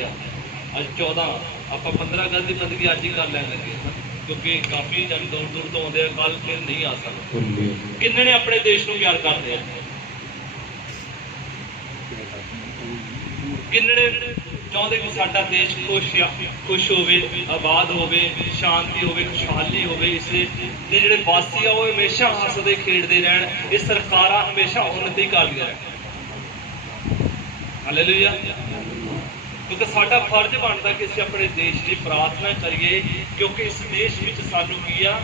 आ। अज 14 आप 15 अगस्त की बंदगी अज ही कर लैन लगे क्योंकि काफ़ी जन दूर दूर तो आते हैं, कल फिर नहीं आ सकते। किन्ने ने अपने देश को प्यार करते हैं, किन्ने चाहते कि साडा देश खुश होवे, आबाद होवे, शांति होवे, खुशहाली होवे। इसलिए जिहड़े वासी आ वो हमेशा हसदे खेडदे रहन, ये सरकारां हमेशा उन्नति करदियां रहन। हालेलुया। क्योंकि साडा फर्ज बनता कि असीं अपने देश की प्रार्थना करिए, क्योंकि इस देश में सानू की आ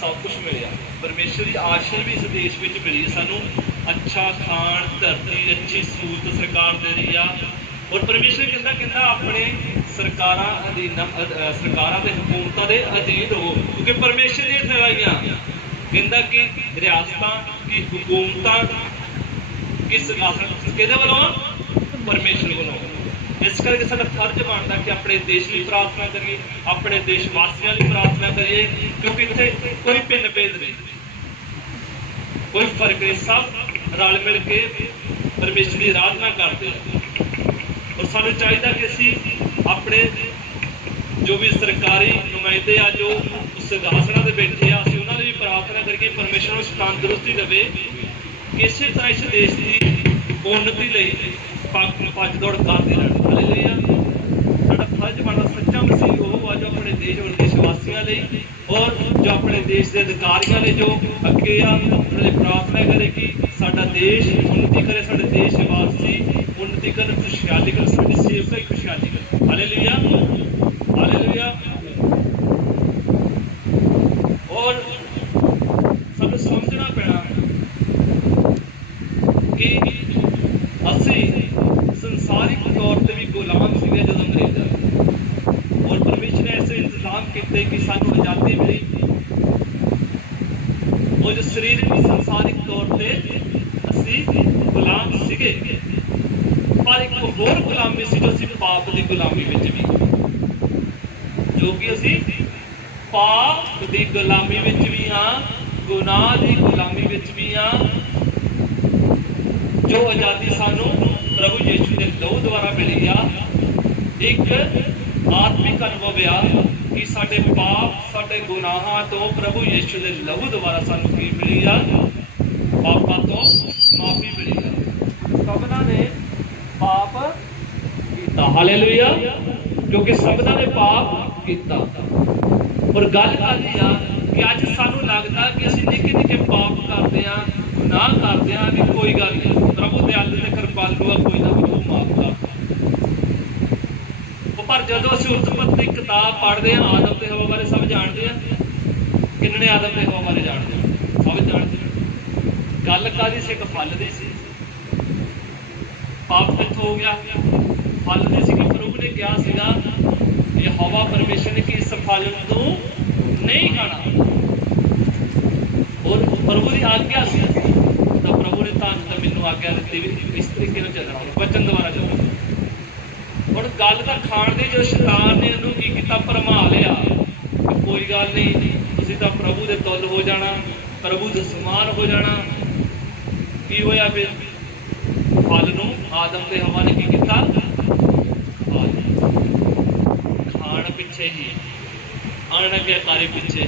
सब कुछ मिले। परमेश्वर की आशीष भी इस देश में मिली सानू। अच्छा खान, धरती, अच्छी सहूलत सरकार दे रही आ। और परमेश्वर कहता अपने सरकारां अधीन, सरकारां दे हुकूमतां दे अधीन रहो, क्योंकि परमेश्वर ने ठहराइयां। कहता कि रियासतां की हुकूमतां किस सिंहासन किहदे वल्लों? परमेश्वर वल्लों। इस करके साडा फर्ज बनता कि अपने देश की प्रार्थना करिए, अपने देश वासियों की प्रार्थना करिए, क्योंकि इत्थे कोई भिन्न भेद नहीं, कोई फर्क नहीं, सब रल मिल के परमेश्वर की आराधना करते हैं। और सानू चाहिए कि असीं अपने जो भी सरकारी नुमाइंदे आ जो सिंघासनां ते बैठे आ, असीं उन्हां दी भी प्रार्थना करिए परमेश्वर नूं तंदुरुस्ती देवे कि इसे तरह इस देश की उन्नति लई भज दौड़ करते रहन। हालेलुया। साडा फर्ज बनदा सच्चा मसीह हो जो अपने देश और देशवासियों लई और जो अपने देश के अधिकारियों ने जो अगे आ उन्होंने प्रार्थना करे कि साडा देश उन्नति करे, साडे देश वासी उन्नति कर, खुशहाली कर, साडी सेवक ही खुशहाली कर। Hallelujah, hallelujah. और सानू समझना पैना कि असीं संसारिक तौर पर भी गुलाम सीगे जो अंग्रेज़ां दे, और परमेश्वर ने ऐसे इंतजाम किए कि सानू आज़ादी मिली। और जो शरीरक संसारिक तौर पर असीं गुलाम सीगे, पर एक होर गुलामी सी जो असीं पाप की गुलामी विच भी, जो कि असीं पाप की गुलामी विच भी हाँ, गुनाह की गुलामी विच भी हाँ। जो आज़ादी सानू प्रभु यीशु के लहू द्वारा मिली आ, एक आत्मिक अनुभव आ कि साडे पाप, साडे गुनाहां तो प्रभु यीशु के लहू द्वारा सानू की मिली आ, पापां तो माफी मिली आ। सबना ने पाप कीता। हालेलुया। क्योंकि सबना ने पाप कीता। और गल करनी आ कि अज सानू लगता कि असीं निक्के निक्के पाप करते हैं, गुनाह करते हैं, कि कोई गल नहीं, प्रभु दयालु ते कृपालु आ, कोई ना कोई माफ कर। पर जदों असीं उत्पत्ति किताब पढ़ते हैं, आदम ते हवा बारे सब जानते हैं। किन्ने आदम ते हवा बारे जानते हैं? सब जानते हैं। गल काहदी सी? एक फल दी सी। पाप कित्थों हो गया? फल दी सी कि प्रभु ने कहा सीगा ये हवा परमेश्वर ने कि इस फल नूं नहीं खाना, और प्रभु की आज्ञा सी तो प्रभु ने तुहानूं मैनूं आज्ञा दी भी इस तरीके नाल चलना, वचन द्वारा चलना। और गल तां खाण दी जो शैतान ने उन्होंने की किया, भरमा लिया कि कोई गल नहीं, तुसीं तां प्रभु दे तुल हो जाना, प्रभु दे समान हो जाना। की होया फिर? फल नूं आदम ते हवा ने की किया? खाण पिछे ही, अणआज्ञाकारी पिछे,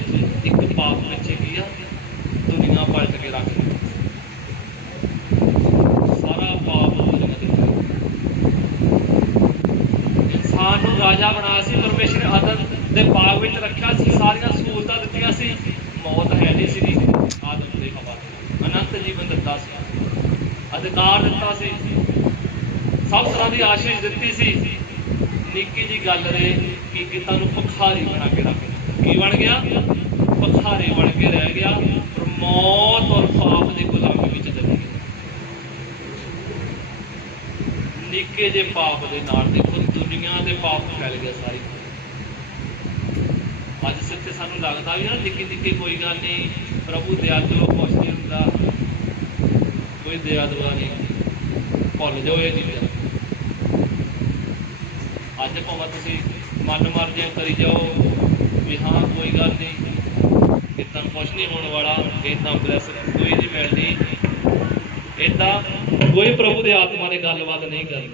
एक पाप पिछे की आ दुनिया पलट के रख दी। सारा पाप दुनिया दे इंसान नूं राजा बनाया सी परमेश्वर ने, आदम दे बाग विच रखिया सी, सारियां सहूलतां दित्तियां सी, मौत है नहीं सी आदम दे हवा, अनंत जीवन दिता सी, अधिकार दिता सी, सब तरह की आशीष दित्ती सी। निक्की जी गल रे की किता नूं भखारी बना के रख दिया। की बन गया? भखारी बन के रह गया, और मौत और पाप की गुलामी में चले गए। निक्के जे पाप के नाल देखो दुनिया के पाप फैल गया सारी। अज सिर्फ सानू लगता भी ना निक्की निक्की कोई गल नहीं, प्रभु दयालु कुछ नहीं होंदा, कोई दया दुआ नहीं, भुल जाओ ये चीज़ां। अज भावें तुसीं मन मर्जियां करी जाओ भी हाँ कोई गल नहीं, इतना कुछ नहीं होने वाला, इतना ब्लैसिंग कोई नहीं मिलनी, इदा कोई प्रभु के आत्मा ने गलबात नहीं करनी।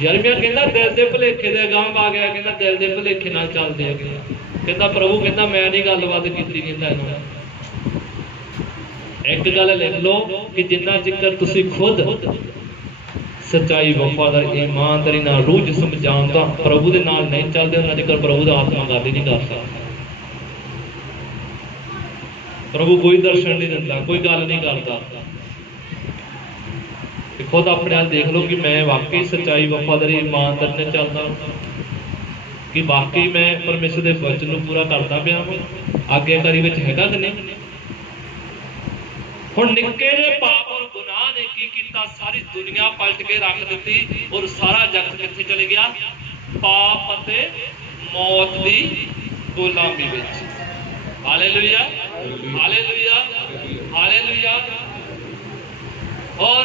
यरमिया कहता दिल के भुलेखे दे अगांह आ गया, कहता दिल के भुलेखे नाल चलदे आ गया, कहता प्रभु कहता मैं नहीं गलबात की, कहता इन्होंने एक गल लिख लो कि जिन्ना चिकर तुसी खुद सच्चाई वफादार ईमानदारी नाल रूह जिस्म जानदा प्रभु दे नाल नहीं चलदे, उन्ना चिकर प्रभु दा आत्मा गल ही नहीं कर सकदा। प्रभु कोई दर्शन नहीं दिंदा, कोई गल नहीं करता। खुद अपने आप देख लो कि मैं वाकई सच्चाई वफादारी ईमानदारी ने चलता, कि वाकई मैं परमेश्वर के वचन को पूरा करता पाया, आज्ञाकारी विच हैगा कि नहीं। हुण निक्के जे पाप और गुनाह ने की कीता, सारी दुनिया पलट के रख दी और सारा जगत कित्थे चले गया, पाप अते मौत दी गुलामी विच। Hallelujah hallelujah hallelujah. और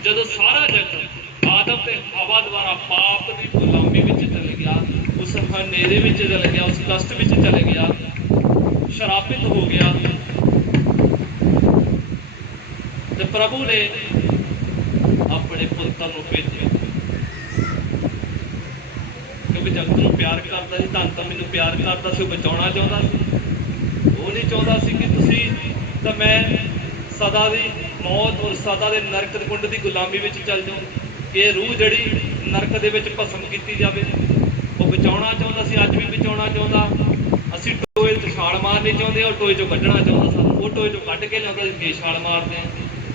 जदों सारा जगत आदम ते हवा द्वारा पाप की गुलामी विच चले गया, उस हनेरे विच चले गया, उस कष्ट विच चले गया, शरापित हो गया, तो प्रभु ने अपने पुत्र को भेजा, क्योंकि जगत को प्यार करता सी, धन तो मैनू प्यार करता सी, बचाना चाहता सी। वो नहीं चाहता सी कि तुसी तो मैं सदा दी मौत और सदा दे नरक कुंड की गुलामी विच चल जाऊं, ये रूह जड़ी नरक दे विच भस्म कीती जावे। वो बचाना चाहता सी, अज भी बचाना चाहता। असीं टोए च छाल मारनी चाहते और टोए चों कड्ढना चाहता, सानूं वो टोए चों कड्ढ के लिआंदा सी, फिर छाल मारते हैं,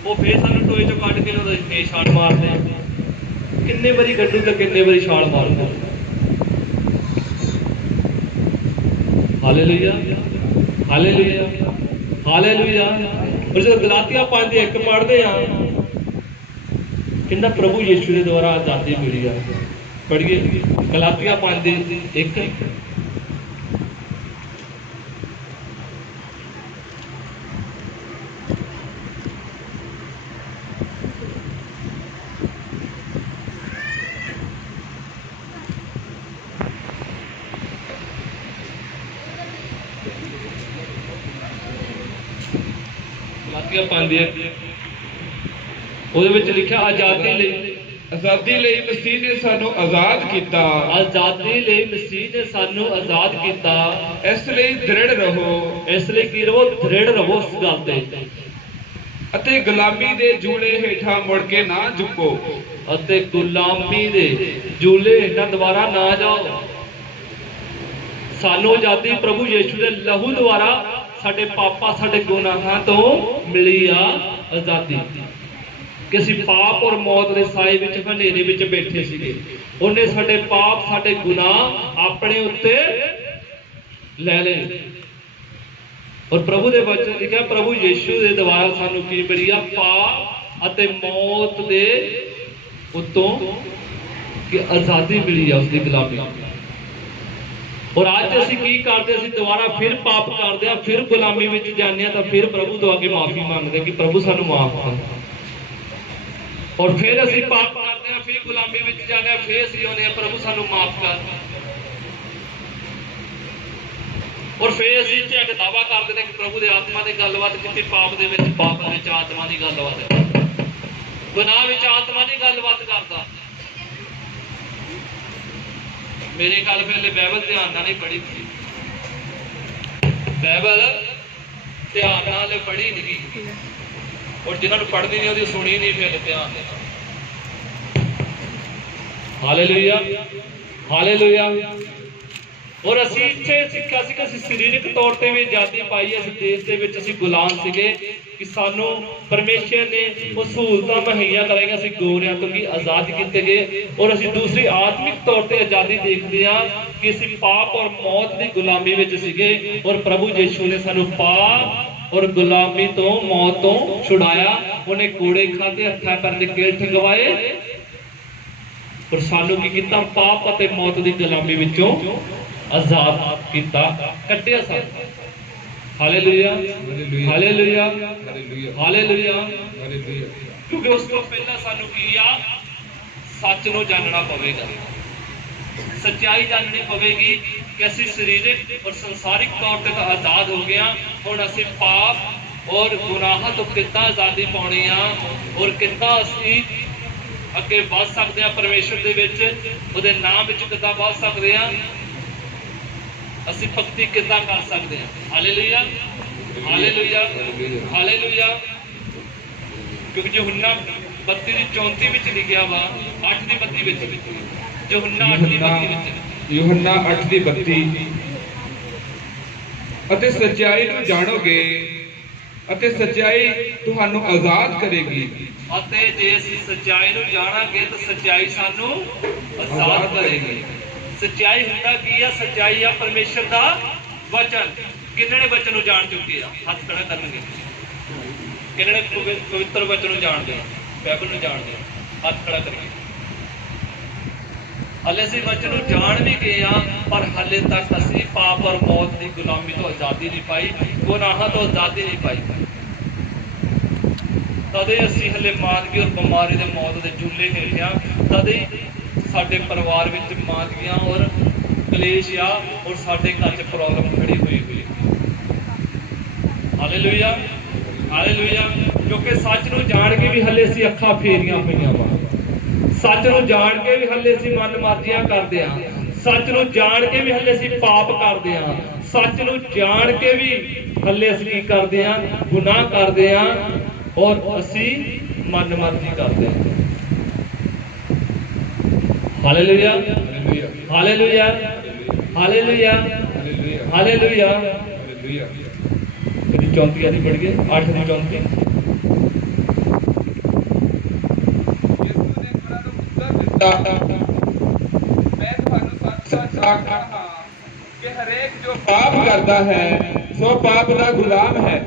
वो फिर सानूं टोए चों कड्ढ के लिआंदा सी, फिर छाल मारते हैं। किन्ने वारी कड्ढू तो किन्ने वारी छाल मारूंगा। Hallelujah hallelujah hallelujah. और जब गलातिया 5:1 पढ़ते हैं, कहता प्रभु यीशु के द्वारा आजादी मिली है। पढ़िए गलातिया 5:1। लिखा आजादी लई मसीह ने सानू आजाद किया, आजादी लई मसीह ने सानू आजाद किया, इसलिए दृढ़ रहो, इसलिए की रहो, दृढ़ रहो उस गल ते, अते गुलामी दे जूले हेठा मुड़ के ना झुको, अते गुलामी दे जूले हेठा दोबारा ना जाओ। सानू आजादी प्रभु यीशु दे लहू द्वारा साडे पापां साडे गुनाहां तो मिली आ आजादी। कि असीं पाप और मौत के साए विच हनेरे विच बैठे सीगे, उन्हें साडे पाप साडे गुनाह अपने उत्ते ले ले। और प्रभु दे वचन लिखा प्रभु यीशु दे द्वारा सानू की मिली आ पाप अते मौत दे उत्तों कि आजादी मिली आ उसकी गुलामी। और आज असीं की करते, असीं दोबारा फिर पाप करते हैं, फिर गुलामी विच जाने, तो फिर प्रभु तो आगे माफी मांगते कि प्रभु सानू माफ कर। और फिर असीं पाप करते हैं, फिर गुलामी विच जाने, फिर असीं आउंदे हैं प्रभु सानू माफ कर। और फिर असीं झट दावा कर देते कि प्रभु दे आत्मा ने गलबात की, पाप दे विच पाप दे विच आत्मा की गलबात, गुनाह विच आत्मा की गलबात करता। मेरे गल पहले बाइबल ध्यान नाल नहीं पढ़ी थी, बाइबल ध्यान नाल पढ़ी नहीं, और जिन्होंने पढ़नी नहीं वो सुनी नहीं फिर ध्यान देना। Hallelujah hallelujah. और असीं इत्थे सिੱਖਿਆ ਸੀ कि सरीरक तौर पर भी आजादी पाई है। इस देश के विच असीं गुलाम सीगे कि सानू परमेश्वर ने वो सहूलतां मुहैया कराईਆਂ, असीं गोरियां तो भी आजाद किए गए। और असीं दूसरी आत्मिक तौर पर आजादी देखते हैं कि असीं पाप और मौत की गुलामी विच सीगे, और प्रभु यीशु ने सानू पाप और गुलामी तो मौत तो छुड़ाया। उन्हें कूड़े खाते, हत्था करके किल ठगवाए, और सानू की कीता पाप अते मौत की गुलामी विचों आजाद किया, कड्ढिया सानू। Hallelujah hallelujah hallelujah. क्योंकि उस तो पहला सानू की आ सच नूं जानना पवेगा, सच्चाई जाननी पवेगी कि असीं शरीरक और संसारिक तौर पर तो आजाद हो गया, हुण असीं पाप ਔਰ ਗੁਨਾਹਾਂ ਤੋਂ ਕਿੱਦਾਂ ਆਜ਼ਾਦੀ ਪਾਉਣੀ ਆ, ਔਰ ਕਿੱਦਾਂ ਅਸੀਂ ਅੱਗੇ ਵੱਧ ਸਕਦੇ ਆ ਪਰਮੇਸ਼ਰ ਦੇ ਵਿੱਚ, ਉਹਦੇ ਨਾਮ ਵਿੱਚ ਕਿੱਦਾਂ ਵੱਧ ਸਕਦੇ ਆ, ਅਸੀਂ ਭਗਤੀ ਕਿੱਦਾਂ ਕਰ ਸਕਦੇ ਆ। Hallelujah, hallelujah, hallelujah. ਕਿਉਂਕਿ यूहन्ना 32:34 ਵਿੱਚ ਲਿਖਿਆ ਵਾ, 8:32 ਵਿੱਚ, यूहन्ना 8:32 ਵਿੱਚ, यूहन्ना 8:32 ਅਤੇ ਸੱਚਾਈ ਨੂੰ ਜਾਣੋਗੇ ਅਤੇ ਸੱਚਾਈ ਤੁਹਾਨੂੰ ਆਜ਼ਾਦ ਕਰੇਗੀ। ਅਤੇ ਜੇ ਅਸੀਂ ਸੱਚਾਈ ਨੂੰ ਜਾਣਾਂਗੇ ਤਾਂ ਸੱਚਾਈ ਸਾਨੂੰ ਆਜ਼ਾਦ ਕਰੇਗੀ। ਸੱਚਾਈ ਹੁੰਦਾ ਕੀ ਆ? ਸੱਚਾਈ ਆ ਪਰਮੇਸ਼ਰ ਦਾ ਵਚਨ। ਕਿੰਨੇ ਨੇ ਵਚਨ ਨੂੰ ਜਾਣ ਚੁੱਕੇ ਆ? ਹੱਥ ਖੜਾ ਕਰਨਗੇ। ਕਿੰਨੇ ਨੇ ਪਵਿੱਤਰ ਵਚਨ ਨੂੰ ਜਾਣਦੇ ਆ, ਬਾਈਬਲ ਨੂੰ ਜਾਣਦੇ ਆ? ਹੱਥ ਖੜਾ ਕਰੀਏ। ਹਲੇ ਅਸੀਂ ਵਚਨ ਨੂੰ ਜਾਣ ਵੀ ਗਏ ਆ, ਪਰ ਹਲੇ ਤੱਕ ਅਸੀਂ ਪਾਪ ਔਰ ਮੌਤ ਦੀ ਗੁਲਾਮੀ ਤੋਂ ਆਜ਼ਾਦੀ ਨਹੀਂ ਪਾਈ, ਗੁਨਾਹਾਂ ਤੋਂ ਆਜ਼ਾਦੀ ਨਹੀਂ ਪਾਈ। ਤਦੇ ਅਸੀਂ ਹਲੇ ਮਾਦਗੀ ਔਰ ਬਿਮਾਰੀ ਦੇ ਮੌਤ ਦੇ ਜੂਲੇ ਹੇਠ ਆ। ਤਦੇ ਸਾਡੇ ਪਰਿਵਾਰ ਵਿੱਚ ਮਾਦਗੀਆਂ ਔਰ ਕਲੇਸ਼ ਆ, ਔਰ ਸਾਡੇ ਘਰ 'ਚ ਪ੍ਰੋਬਲਮ ਖੜੀ ਹੋਈ ਹੈ। Hallelujah, hallelujah. ਕਿਉਂਕਿ ਸੱਚ ਨੂੰ ਜਾਣ ਕੇ ਵੀ ਹਲੇ ਅਸੀਂ ਅੱਖਾਂ ਫੇਰੀਆਂ ਹੋਈਆਂ ਵਾ। ਸੱਚ ਨੂੰ ਜਾਣ ਕੇ ਵੀ ਹਲੇ ਅਸੀਂ ਮਨ ਮਰਜ਼ੀਆਂ ਕਰਦੇ ਹਾਂ। ਸੱਚ ਨੂੰ ਜਾਣ ਕੇ ਵੀ ਹਲੇ ਅਸੀਂ ਪਾਪ ਕਰਦੇ ਹਾਂ। ਸੱਚ ਨੂੰ ਜਾਣ ਕੇ ਵੀ ਹਲੇ ਅਸੀਂ ਕੀ ਕਰਦੇ ਹਾਂ? ਗੁਨਾਹ ਕਰਦੇ ਹਾਂ, ਔਰ ਅਸੀਂ ਮਨ ਮਰਜ਼ੀ ਕਰਦੇ ਹਾਂ। Hallelujah, hallelujah, hallelujah, hallelujah. 34 ਆਦੀ ਪੜ ਗਏ, 8:34। ਮੈਂ ਤੁਹਾਨੂੰ ਸੱਚ ਆਖਦਾ ਹਾਂ ਕਿ ਹਰੇਕ ਜੋ ਪਾਪ ਕਰਦਾ ਹੈ ਸੋ ਪਾਪ ਦਾ ਗੁਲਾਮ ਹੈ।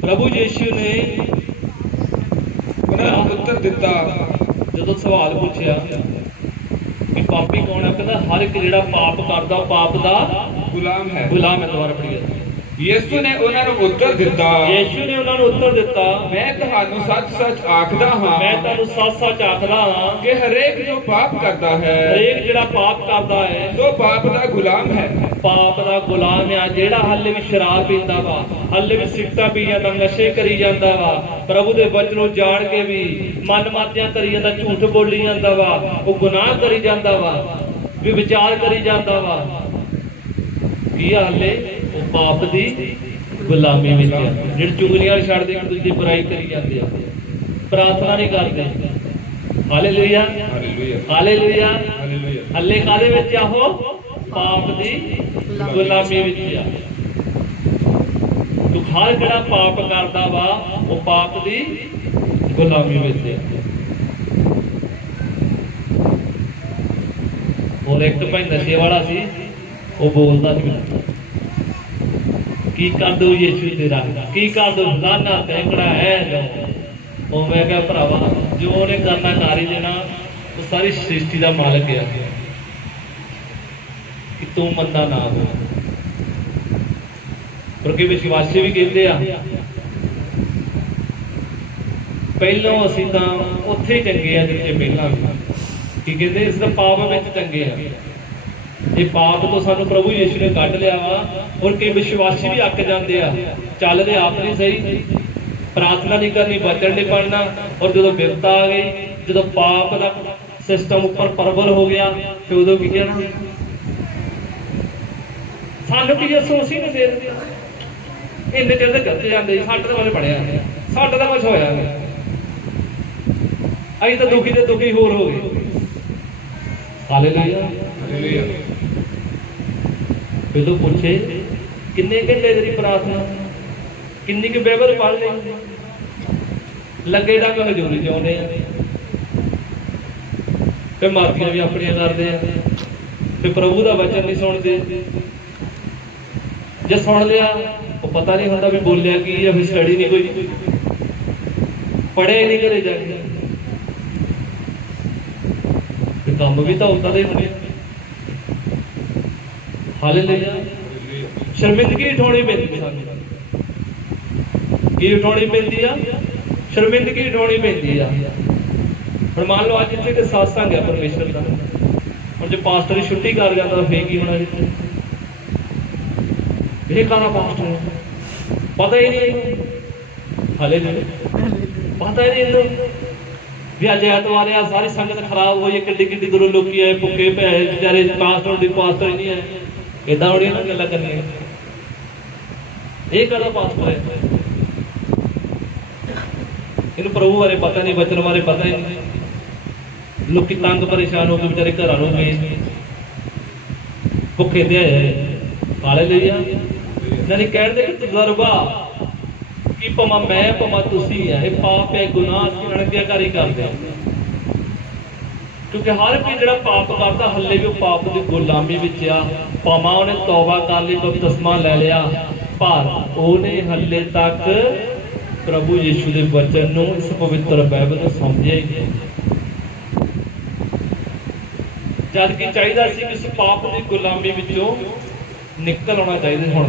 ਪ੍ਰਭੂ ਯੀਸ਼ੂ ਨੇ ਉਹਨਾਂ ਨੂੰ ਉੱਤਰ ਦਿੱਤਾ, ਜਦੋਂ ਸਵਾਲ ਪੁੱਛਿਆ ਕਿ ਪਾਪੀ ਕੌਣ ਹੈ, ਕਹਿੰਦਾ ਹਰ ਇੱਕ ਜਿਹੜਾ ਪਾਪ ਕਰਦਾ ਉਹ ਪਾਪ ਦਾ ਗੁਲਾਮ ਹੈ। ਗੁਲਾਮ ਹੈ। ਦੁਬਾਰਾ ਪੜੀਏ। ਯਿਸੂ ਨੇ ਉਹਨਾਂ ਨੂੰ ਉੱਤਰ ਦਿੱਤਾ, ਯੀਸ਼ੂ ਨੇ ਉਹਨਾਂ ਨੂੰ ਉੱਤਰ ਦਿੱਤਾ, ਮੈਂ ਤੁਹਾਨੂੰ ਸੱਚ-ਸੱਚ ਆਖਦਾ ਹਾਂ, ਮੈਂ ਤੁਹਾਨੂੰ ਸੱਚ-ਸੱਚ ਆਖਦਾ ਹਾਂ ਕਿ ਹਰੇਕ ਜੋ ਪਾਪ ਕਰਦਾ ਹੈ ਹਰੇਕ ਜਿਹੜਾ ਪਾਪ ਕਰਦਾ ਹੈ ਸੋ ਪਾਪ ਦਾ ਗੁਲਾਮ ਹੈ। ਪਾਪ ਦਾ ਗੁਲਾਮ ਆ। ਜਿਹੜਾ ਹਾਲੇ ਵੀ ਸ਼ਰਾਬ ਪੀਂਦਾ ਵਾ, ਹਾਲੇ ਵੀ ਸਿਗਰਟਾਂ ਪੀ ਜਾਂਦਾ, ਨਸ਼ੇ ਕਰੀ ਜਾਂਦਾ ਵਾ, ਪ੍ਰਭੂ ਦੇ ਵਚਨ ਨੂੰ ਜਾਣ ਕੇ ਵੀ ਮਨ ਮਾਤਿਆਂ ਕਰੀ ਜਾਂਦਾ, ਝੂਠ ਬੋਲੀ ਜਾਂਦਾ ਵਾ, ਉਹ ਗੁਨਾਹ ਕਰੀ ਜਾਂਦਾ ਵਾ, ਵੀ ਵਿਚਾਰ ਕਰੀ ਜਾਂਦਾ ਵਾ, ਕੀ ਹਾਲੇ ਉਹ ਪਾਪ ਦੀ ਗੁਲਾਮੀ ਵਿੱਚ ਆ। ਜਿਹੜੇ ਚੁਗਲੀਆਂ ਛੱਡਦੇ, ਇੱਕ ਦੂਜੇ ਦੀ ਬੁਰਾਈ ਕਰੀ ਜਾਂਦੇ ਆ, ਪ੍ਰਾਰਥਨਾ ਨਹੀਂ ਕਰਦੇ। Hallelujah, hallelujah. ਹੱਲੇ ਕਾਹਦੇ ਵਿੱਚ ਆ? ਉਹ ਪਾਪ ਦੀ ਗੁਲਾਮੀ ਵਿੱਚ ਆ। ਤੂੰ ਹਰ ਜਿਹੜਾ ਪਾਪ ਕਰਦਾ ਵਾ ਉਹ ਪਾਪ ਦੀ ਗੁਲਾਮੀ ਵਿੱਚ ਆ। ਹੋਰ ਇੱਕ ਭਾਈ ਨਸ਼ੇ ਵਾਲਾ ਸੀ, ਉਹ ਬੋਲਦਾ ਸੀ, ਕੀ ਕਰ ਦੋ ਯੀਸ਼ੂ ਤੇਰਾ, ਕੀ ਕਰ ਦੋ ਫਲਾਨਾ ਤੈਂਕੜਾ ਹੈ ਜੋ। ਉਹ ਮੈਂ ਕਿਹਾ ਭਰਾਵਾ, ਜੋ ਉਹਨੇ ਕਰਨਾ ਕਰ ਹੀ ਦੇਣਾ, ਉਹ ਸਾਰੀ ਸ੍ਰਿਸ਼ਟੀ ਦਾ ਮਾਲਕ ਆ, ਕਿ ਤੂੰ ਮੰਦਾ ਨਾ ਹੋ। ਕਿਉਂਕਿ ਵਿਸ਼ਵਾਸੀ ਵੀ ਕਹਿੰਦੇ ਆ, ਪਹਿਲੋਂ ਅਸੀਂ ਤਾਂ ਉੱਥੇ ਹੀ ਚੰਗੇ ਆ ਜਿੱਥੇ ਪਹਿਲਾਂ। ਕੀ ਕਹਿੰਦੇ? ਇਸ ਦਾ ਪਾਪ ਵਿੱਚ ਚੰਗੇ ਆ। ਇਹ ਪਾਪ ਤੋਂ ਸਾਨੂੰ ਪ੍ਰਭੂ ਯੀਸ਼ੂ ਨੇ ਕੱਢ ਲਿਆ ਵਾ। ਔਰ ਕਈ ਵਿਸ਼ਵਾਸੀ ਵੀ ਅੱਕ ਜਾਂਦੇ ਆ, ਚੱਲਦੇ ਆਪ ਨਹੀਂ ਸਹੀ, ਪ੍ਰਾਰਥਨਾ ਨਹੀਂ ਕਰਨੀ, ਵਚਨ ਨਹੀਂ ਪੜ੍ਹਨਾ, ਔਰ ਜਦੋਂ ਬਿਪਤਾ ਆ ਗਈ, ਜਦੋਂ ਪਾਪ ਦਾ ਸਿਸਟਮ ਉੱਪਰ ਪ੍ਰਬਲ ਹੋ ਗਿਆ, ਤੇ ਉਦੋਂ ਕੀ ਕਹਿਣਾ? ਸਾਨੂੰ ਕੀ ਅਫਸੋਸ ਹੀ ਨਹੀਂ ਦੇ ਦਿੰਦੇ। ਇੰਨੇ ਚਿਰ ਤੇ ਗੱਤੇ ਜਾਂਦੇ, ਸਾਡੇ ਤਾਂ ਵਾਲੇ ਪੜਿਆ, ਸਾਡਾ ਤਾਂ ਕੁਛ ਹੋਇਆ ਨਹੀਂ, ਅਸੀਂ ਤਾਂ ਦੁਖੀ ਤੇ ਦੁਖੀ ਹੋਰ ਹੋ ਗਏ। Hallelujah, hallelujah. ਜਦੋਂ ਪੁੱਛੇ ਕਿੰਨੇ ਘੰਟੇ ਤੇਰੀ ਪ੍ਰਾਰਥਨਾ, ਕਿੰਨੀ ਕੁ ਬਾਈਬਲ ਪੜ੍ਹ ਲਈ, ਲੱਗੇ ਡੰਗ ਹਜ਼ੂਰੀ ਚਾਹੁੰਦੇ ਆ, ਤੇ ਮਾਫੀਆਂ ਵੀ ਆਪਣੀਆਂ ਕਰਦੇ ਆ, ਤੇ ਪ੍ਰਭੂ ਦਾ ਵਚਨ ਨਹੀਂ ਸੁਣਦੇ। ਜੇ ਸੁਣ ਲਿਆ ਉਹ ਪਤਾ ਨਹੀਂ ਹੁੰਦਾ ਵੀ ਬੋਲਿਆ ਕੀ ਆ, ਫਿਰ ਸਟੱਡੀ ਨਹੀਂ ਕੋਈ, ਪੜ੍ਹਿਆ ਨਹੀਂ ਘਰੇ ਜਾ ਕੇ, ਤੇ ਕੰਮ ਵੀ ਤਾਂ ਉਦਾਂ ਦੇ ਹੋਣੇ। ਹਾਲੇਲੂਇਆ। ਸ਼ਰਮਿੰਦਗੀ ਉਠਾਉਣੀ ਪੈਂਦੀ ਸਾਨੂੰ। ਕੀ ਉਠਾਉਣੀ ਪੈਂਦੀ ਆ? ਸ਼ਰਮਿੰਦਗੀ ਉਠਾਉਣੀ ਪੈਂਦੀ ਆ। ਹੁਣ ਮੰਨ ਲਓ ਅੱਜ ਇੱਥੇ ਤੇ satsang ਆ ਪਰਮੇਸ਼ਰ ਦਾ, ਹੁਣ ਜੇ ਪਾਸਟਰ ਦੀ ਛੁੱਟੀ ਕਰ ਜਾਂਦਾ ਤਾਂ ਫੇਰ ਕੀ ਹੋਣਾ? ਇੱਥੇ ਇਹ ਕਾਹਦਾ ਪਾਸਟਰ? पता ही नहीं हाले पता ही नहीं इन्हों भी अज ऐतवार आ सारी संगत खराब हुई है कि दूरों लोग आए भुखे पे बेचारे पास्टर पास्टर ही नहीं है इदा होनी ना गल्लां करनियां ये कहदा पास्टर है इन्हूं प्रभु बारे पता नहीं वचन बारे पता ही नहीं लोग तंग परेशान हो के बेचारे घरां नूं भुखे दे हालेलुया यानी कहण दे कि तजर्बा कि भावां मैं भावां तुसीं है ये पाप है गुनाह असीं अणग्याकारी करदे हां क्योंकि हर कोई जिहड़ा पाप करदा हल्ले भी पाप की गुलामी विच आ भावां उहने तौबा कर लई बपतिस्मा लै लिया पर उहने हल्ले तक प्रभु यीशु दे वचन नूं इस पवित्र बाइबल नूं समझिया ही नहीं जबकि चाहिदा सी कि इस पाप की गुलामी विचों निकल आना चाहिए हुण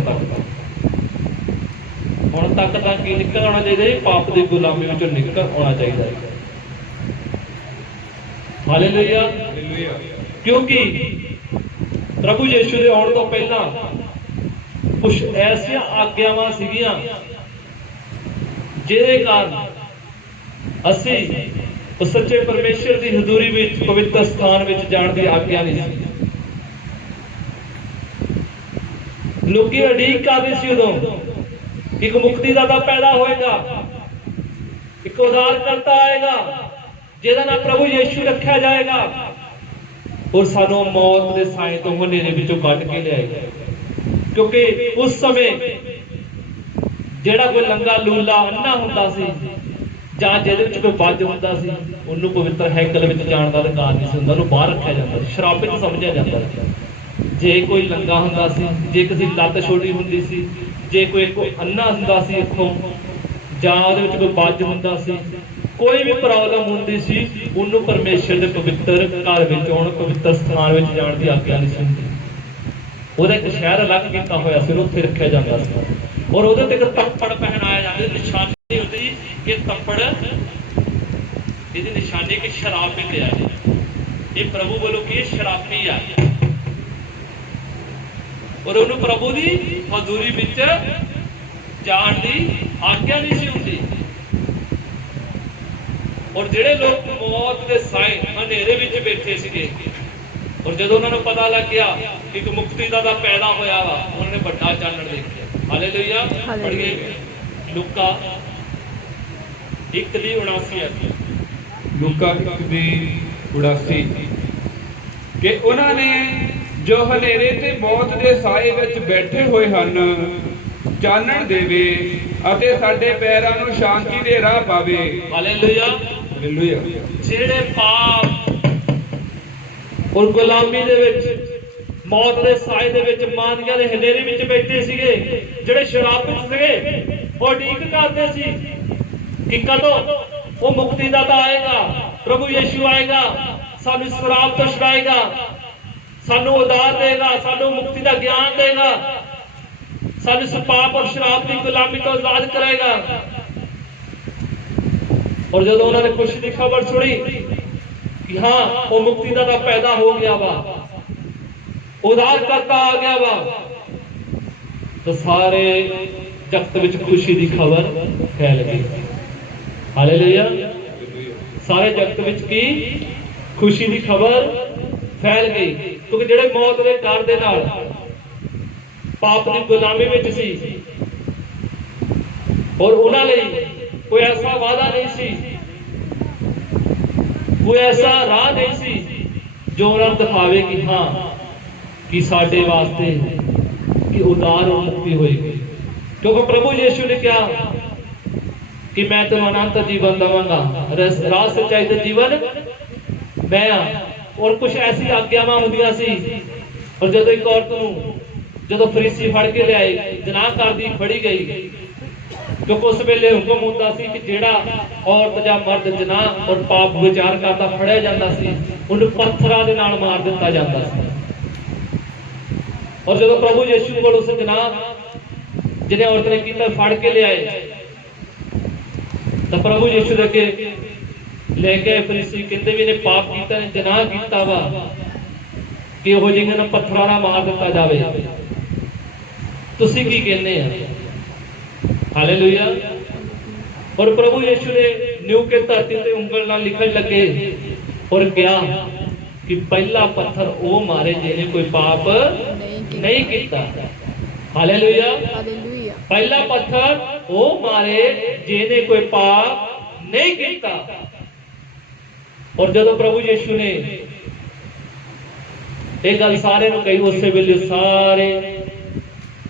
तक की निकल आना चाहिए पाप की गुलामी विचों निकल आना चाहिए हालेलुया क्योंकि प्रभु यीशु के आने तो पहला कुछ ऐसिया आग्यावां सीगियां जिहदे कारण असीं उस सच्चे परमेश्वर की हजूरी विच पवित्र स्थान विच जाण दी आग्या नहीं सी लोग उड़ीक कर रहे सी उदों एक मुक्तिदाता पैदा होएगा एक उद्धारकर्ता आएगा जिहदा नाम प्रभु यीशु रखा जाएगा और सानू मौत के साए तो हनेरे विचों कढ के लिआएगा क्योंकि उस समय जिहड़ा कोई लंगा लूला अन्ना हुंदा सी जां जिहदे विच कोई बज हुंदा सी उहनूं पवित्र हैकल विच जाण दा अधिकार नहीं सी हुंदा उहनूं बाहर रखिया जांदा सी श्रापित समझिया जांदा सी जे कोई लंगा हुंदा सी जे किसी लत्त छोटी हुंदी सी जे कोई अन्ना हुंदा सी इत्थों जां उहदे विच कोई बज हुंदा सी कोई भी प्रॉब्लम हुंदी सी उहनूं परमेश्वर दे पवित्र घर विच आउण पवित्र स्थान विच जाण दी आग्या नहीं सी हुंदी ਉਹਦਾ ਇੱਕ ਸ਼ਹਿਰ ਅਲੱਗ ਕੀਤਾ ਹੋਇਆ ਸੀ ਉੱਥੇ ਰੱਖਿਆ ਜਾਂਦਾ ਸੀ ਔਰ ਉਹਦੇ ਤੇ ਇੱਕ ਤੱਪੜ ਪਹਿਨਾਇਆ ਜਾਂਦਾ ਨਿਸ਼ਾਨੀ ਹੁੰਦੀ ਕਿ ਤੱਪੜ ਇਹਦੀ ਨਿਸ਼ਾਨੀ ਕਿ ਸ਼ਰਾਬ ਪੀਂਦਾ ਹੈ ਇਹ ਪ੍ਰਭੂ ਵੱਲੋਂ ਕਿ ਸ਼ਰਾਬੀ ਆ ਔਰ ਉਹਨੂੰ ਪ੍ਰਭੂ ਦੀ ਹਜ਼ੂਰੀ ਵਿੱਚ ਜਾਣ ਦੀ ਆਗਿਆ ਨਹੀਂ ਸੀ ਹੁੰਦੀ ਔਰ ਜਿਹੜੇ ਲੋਕ ਮੌਤ ਦੇ ਸਾਏ ਹਨੇਰੇ ਵਿੱਚ ਬੈਠੇ ਸੀਗੇ और जब उन्होंने पता लग गया कि एक मुक्तिदाता पैदा होया वा उन्होंने बड़ा चानण देखा हालेलुया पढ़िए लूका 1:79 लूका 1:79 कि उन्होंने जो हनेरे ते मौत दे साए विच बैठे होए हन चानण देवे अते साडे पैरां नूं शांति दे राह पावे हालेलुया हालेलुया जेड़े पाप और गुलामी दे विच मौत दे साए दे विच मानियां दे हनेरे विच बैठे सीगे जेड़े शराब विच सीगे वो उਡੀਕ करदे सी कि कदों वो मुक्तिदाता आएगा प्रभु यीशु आएगा सानू शराब तो छुड़ाएगा सानू उद्धार देगा सानू मुक्ति दा ज्ञान देगा सानू इस पाप और शराब की गुलामी तो आजाद करेगा और जब उन्होंने खुशी की खबर सुनी कि हाँ वो मुक्तिदाता पैदा हो गया वा उद्धारकर्ता आ गया वा तो सारे जगत विच खुशी की खबर फैल गई हालेलुया सारे जगत विच की खुशी की खबर फैल गई क्योंकि जेड़े मौत के डर दे नाल पाप की गुलामी विच सी और उन्हां लई कोई ऐसा वादा नहीं सी कोई ऐसा राह नहीं सी जो उन्हें दिखावे कि हाँ कि साडे वास्ते कि उद्धार और मुक्ति होएगी क्योंकि प्रभु यीशु ने कहा कि मैं तेनों अनंत जीवन देवांगा राह सच्चाई ते जीवन मैं और कुछ ऐसी आग्यावां हुंदियां सी और जदों एक औरत नूं जदों फरीसी फड़ के लिआए जनाह करदी फड़ी गई क्योंकि उस वेले हुक्म होता सी कि जेड़ा औरत जां मर्द जनाह और पाप विचार करता फड़िया जाता सी उन्हें पत्थरां दे नाल मार दिता जाता सी और जब प्रभु यीशु को उस जनाह जिन्हें औरत ने कीता फड़ के ले आए तो प्रभु यीशु दे के लेके फरीसी कहते भी ने पाप कीता ने जनाह कीता वा कि ओह जिंगे ना पत्थरां नाल मार दिता जावे तुसीं की कहने आ हालेलुया। और प्रभु यीशु ने न्यू के धरती ते उंगल नाल लिखण लगे और कहा कि पहला पत्थर वो मारे जिन्हें कोई पाप नहीं किया। हालेलुया। पहला पत्थर वो मारे जिन्हें कोई पाप नहीं किया। और जब प्रभु यीशु ने एक गल सारे कही, उस वेले सारे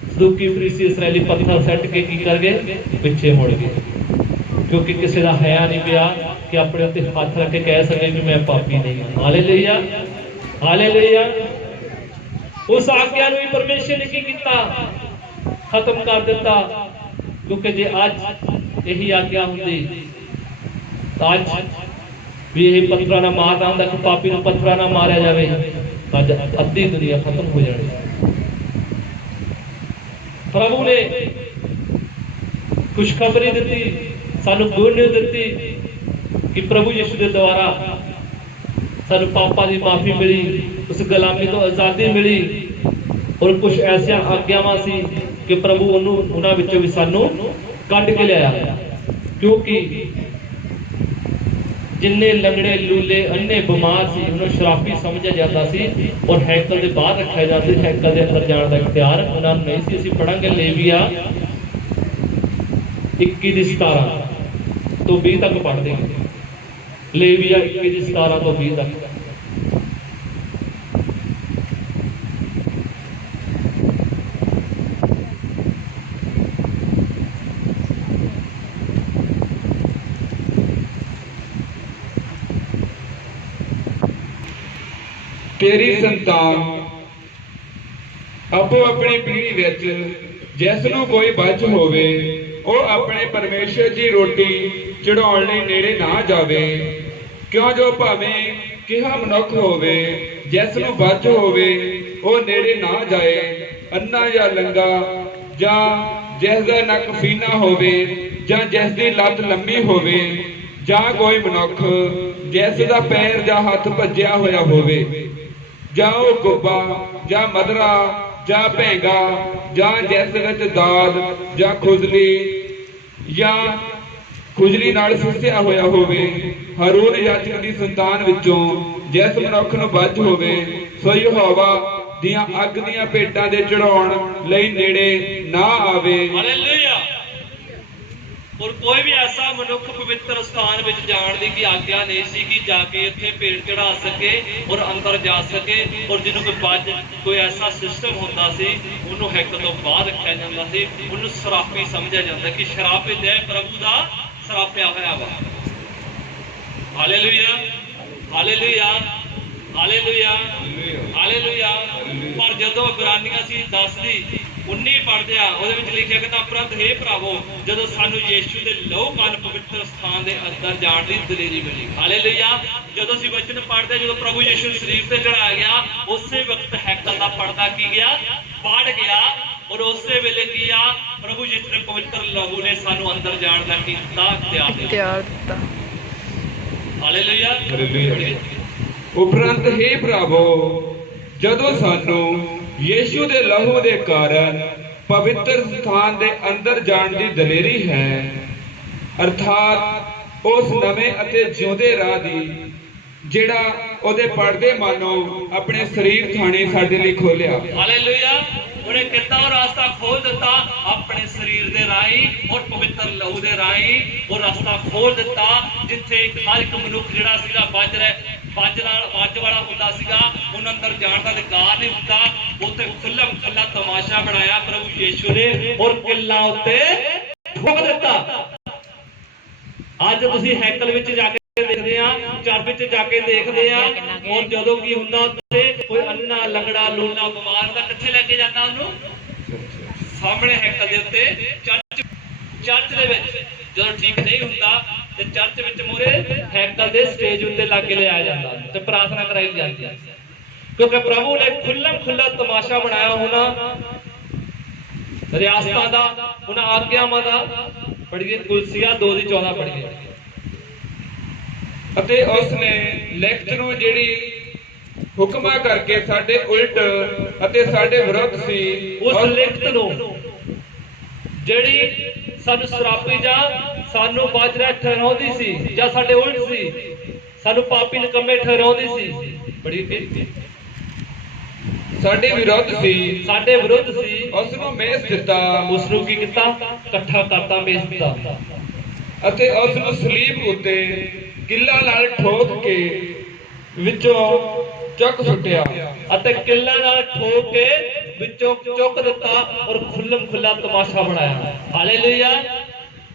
सदूकी फरीसी इसराइली पत्थर सट के की कर गए, पिछे मुड़ गए, क्योंकि किसी का हया नहीं पिया कि अपने उत्ते हाथ रख के कह सके कि मैं पापी नहीं हूं। Hallelujah, hallelujah. उस आज्ञा भी परमेश्वर ने की किया, खत्म कर दिता, क्योंकि जे आज यही आज्ञा होंदी तो आज भी यही पत्थर ना मारना होंदा कि पापी नूं पत्थर ना मारिया जाए, अज अद्धी दुनिया खत्म हो जानी। प्रभु ने खुशखबरी दी, सानू गुड न्यूज़ दी कि प्रभु यीशु के द्वारा सानू पापा की माफी मिली, उस गुलामी तो आजादी मिली, और कुछ ऐसा आज्ञावां सी कि प्रभु उन्हां विचों भी सानू कढ के लिया, क्योंकि जिन्ने लंगड़े लूले अन्ने बीमार सी उन्होंने शराबी समझा जाता सी और हैकल के बाहर रखा जाता सी, हैकल के अंदर जाने का इख्तियार उन्होंने नहीं सी। असीं पढ़ांगे लेविया 21:17 तो 20 तक पढ़ते हैं, लेविया 21:17 तो 20 तक। तेरी संतान ਆਪੋ ਆਪਣੀ ਪੀੜ੍ਹੀ ਵਿੱਚ ਜਿਸ ਨੂੰ ਕੋਈ ਬਚ ਹੋਵੇ ਉਹ ਆਪਣੇ ਪਰਮੇਸ਼ਰ ਦੀ ਰੋਟੀ ਚੜਾਉਣ ਲਈ ਨੇੜੇ ਨਾ ਜਾਵੇ, ਕਿਉਂ ਜੋ ਭਾਵੇਂ ਕਿਹਾ ਮਨੁੱਖ ਹੋਵੇ ਜਿਸ ਨੂੰ ਬਚ ਹੋਵੇ ਉਹ ਨੇੜੇ ਨਾ ਜਾਏ, ਅੰਨਾ ਜਾਂ ਲੰਗਾ ਜਾਂ ਜਿਸ ਦਾ ਨੱਕ ਫੀਨਾ ਹੋਵੇ ਜਾਂ ਜਿਸ ਦੀ ਲੱਤ ਲੰਮੀ ਹੋਵੇ ਜਾਂ ਕੋਈ ਮਨੁੱਖ ਜਿਸ ਦਾ ਪੈਰ ਜਾਂ ਹੱਥ ਭੱਜਿਆ ਹੋਇਆ ਹੋਵੇ, ਜਾਂ ਉਹ ਗੁੱਬਾ ਜਾਂ ਮਧਰਾ ਜਾਂ ਭੈਂਗਾ ਜਾਂ ਜਿਸ ਵਿੱਚ ਦਾਦ ਜਾਂ ਖੁਜਲੀ ਨਾਲ ਸੁੱਸਿਆ ਹੋਇਆ ਹੋਵੇ, ਹਾਰੂਨ ਯਾਜਕ ਦੀ ਸੰਤਾਨ ਵਿੱਚੋਂ ਜਿਸ ਮਨੁੱਖ ਨੂੰ ਬਚ ਹੋਵੇ ਸੋ ਯਹੋਵਾ ਦੀਆਂ ਅੱਗ ਦੀਆਂ ਭੇਟਾਂ ਦੇ ਚੜਾਉਣ ਲਈ ਨੇੜੇ ਨਾ ਆਵੇ। हालेलुया। और कोई भी ऐसा मनुख पवित्र स्थान में जाने की आज्ञा नहीं सी कि जाके इत्थे भेंट चढ़ा सके और अंदर जा सके, और जिन्होंने कोई ऐसा सिस्टम होता सी उन्होंने हैकल तो बाहर रखा जाता सी, उन्होंने शराबी समझा जाता कि शराबित है प्रभु का शराबिया होया वा। Hallelujah, hallelujah, hallelujah, hallelujah. पर जदों इब्रानियां सी 10:19 पढ़दे आ, ਉਹਦੇ ਵਿੱਚ ਲਿਖਿਆ ਕਿ ਉਪਰੰਤ हे ਭਰਾਵੋ ਜਦੋਂ ਸਾਨੂੰ ਯੀਸ਼ੂ ਦੇ ਲਹੂ ਕਾਰਨ ਪਵਿੱਤਰ ਸਥਾਨ ਦੇ ਅੰਦਰ ਜਾਣ ਦੀ ਦਲੇਰੀ ਮਿਲੀ। ਹਾਲੇਲੂਇਆ। ਜਦੋਂ ਅਸੀਂ ਵਚਨ ਪੜ੍ਹਦੇ, ਜਦੋਂ ਪ੍ਰਭੂ ਯੀਸ਼ੂ ਸਰੀਰ ਤੇ ਚੜਾਇਆ ਗਿਆ ਉਸੇ ਵਕਤ ਹੈਕਲ ਦਾ ਪਰਦਾ ਕੀ ਗਿਆ, ਪਾੜ ਗਿਆ, ਔਰ ਉਸੇ ਵੇਲੇ ਕੀ ਆ ਪ੍ਰਭੂ ਯੀਸ਼ੂ ਦੇ ਪਵਿੱਤਰ ਲਹੂ ਨੇ ਸਾਨੂੰ ਅੰਦਰ ਜਾਣ ਦਾ ਕੀਤਾ ਇਖਤਿਆਰ ਦਿੱਤਾ। ਹਾਲੇਲੂਇਆ। ਉਪਰੰਤ हे ਭਰਾਵੋ ਜਦੋਂ ਸਾਨੂੰ ਯੀਸ਼ੂ ਦੇ ਲਹੂ ਦੇ ਕਾਰਨ ਪਵਿੱਤਰ ਸਥਾਨ ਦੇ ਅੰਦਰ ਜਾਣ ਦੀ ਦਲੇਰੀ ਹੈ, ਅਰਥਾਤ ਉਸ ਨਵੇਂ ਅਤੇ ਜਿਉਂਦੇ ਰਾਹ ਦੀ ਜਿਹੜਾ ਉਹਦੇ ਪਰਦੇ ਮਾਨੋ ਆਪਣੇ ਸਰੀਰ ਥਾਣੇ ਸਾਡੇ ਲਈ ਖੋਲਿਆ। ਹਾਲੇਲੂਇਆ। ਉਹਨੇ ਕਿੱਦਾਂ ਉਹ ਰਾਸਤਾ ਖੋਲ ਦਿੱਤਾ ਆਪਣੇ ਸਰੀਰ ਦੇ ਰਾਹੀਂ ਔਰ ਪਵਿੱਤਰ ਲਹੂ ਦੇ ਰਾਹੀਂ, ਉਹ ਰਾਸਤਾ ਖੋਲ ਦਿੱਤਾ ਜਿੱਥੇ ਹਰ ਇੱਕ ਮਨੁੱਖ ਜਿਹੜਾ ਸੀਗਾ ਵੱਜ ਵਾਲਾ ਹੁੰਦਾ ਸੀਗਾ, ਉਹਨਾਂ ਅੰਦਰ ਜਾਣ ਦਾ ਅਧਿਕਾਰ ਨਹੀਂ ਹੁੰਦਾ। ਉੱਥੇ ਖੁੱਲਾ ਤਮਾਸ਼ਾ ਬਣਾਇਆ ਪ੍ਰਭੂ ਯੀਸ਼ੂ ਨੇ ਔਰ ਕਿੱਲਾਂ ਉੱਤੇ ਠੋਕ ਦਿੱਤਾ। ਅੱਜ ਤੁਸੀਂ ਹੈਕਲ ਵਿੱਚ ਜਾ ਕੇ ਦੇਖਦੇ ਆ, ਚਰਚ ਵਿੱਚ ਜਾ ਕੇ ਦੇਖਦੇ ਆ, ਔਰ ਜਦੋਂ ਕੀ ਹੁੰਦਾ ਉੱਥੇ ਕੋਈ ਅੰਨਾ ਲੰਗੜਾ ਲੂਲਾ ਬਿਮਾਰ ਦਾ ਕਿੱਥੇ ਲੈ ਕੇ ਜਾਂਦਾ ਉਹਨੂੰ? ਸਾਹਮਣੇ ਹੈਕਲ ਦੇ ਉੱਤੇ ਚਰਚ ਦੇ ਵਿੱਚ ਜਦੋਂ ਠੀਕ ਨਹੀਂ ਹੁੰਦਾ ਤੇ ਚਰਚ ਵਿੱਚ ਮੂਰੇ ਹੈਕਲ ਦੇ ਸਟੇਜ ਉੱਤੇ ਲਾ ਕੇ ਲਿਆਇਆ ਜਾਂਦਾ ਤੇ ਪ੍ਰਾਰਥਨਾ ਕਰਾਈ ਜਾਂਦੀ ਹੈ, ਕਿਉਂਕਿ ਪ੍ਰਭੂ ਨੇ ਖੁੱਲਾ ਤਮਾਸ਼ਾ ਬਣਾਇਆ ਹੋਣਾ ਰਿਆਸਤਾਂ ਦਾ, ਉਹਨਾਂ ਆਗਿਆਵਾਂ ਦਾ। ਪੜ੍ਹੀਏ ਕੁਲਸੀਆ 2:14 ਪੜ੍ਹੀਏ। ਅਤੇ ਉਸ ਨੇ ਲਿਖਤ ਨੂੰ ਜਿਹੜੀ ਹੁਕਮਾਂ ਕਰਕੇ ਸਾਡੇ ਉਲਟ ਅਤੇ ਸਾਡੇ ਵਿਰੁੱਧ ਸੀ, ਉਸ ਲਿਖਤ ਨੂੰ ਜਿਹੜੀ ਸਾਨੂੰ ਸਰਾਪੀ ਜਾਂ ਸਾਨੂੰ ਬਾਜਰਾ ਠਹਿਰਾਉਂਦੀ ਸੀ ਜਾਂ ਸਾਡੇ ਉਲਟ ਸੀ, ਸਾਨੂੰ ਪਾਪੀ ਨਿਕੰਮੇ ਠਹਿਰਾਉਂਦੀ ਸੀ, ਬੜੀ ਸਾਡੇ ਵਿਰੁੱਧ ਸੀ, ਸਾਡੇ ਵਿਰੁੱਧ ਸੀ, ਉਸ ਨੂੰ ਮੇਸ ਦਿੱਤਾ, ਉਸ ਨੂੰ ਕੀ ਕੀਤਾ? ਇਕੱਠਾ ਕਰਤਾ, ਮੇਸ ਦਿੱਤਾ, ਅਤੇ ਉਸ ਨੂੰ ਸਲੀਬ ਉੱਤੇ ਕਿੱਲਾਂ ਨਾਲ ਠੋਕ ਕੇ ਵਿੱਚੋਂ ਚੁੱਕ ਸੁੱਟਿਆ, ਅਤੇ ਕਿੱਲਾਂ ਨਾਲ ਠੋਕ ਕੇ ਵਿੱਚੋਂ ਚੁੱਕ ਦਿੱਤਾ ਔਰ ਖੁੱਲਮ ਖੁੱਲਾ ਤਮਾਸ਼ਾ ਬਣਾਇਆ। ਹਾਲੇਲੂਇਆ।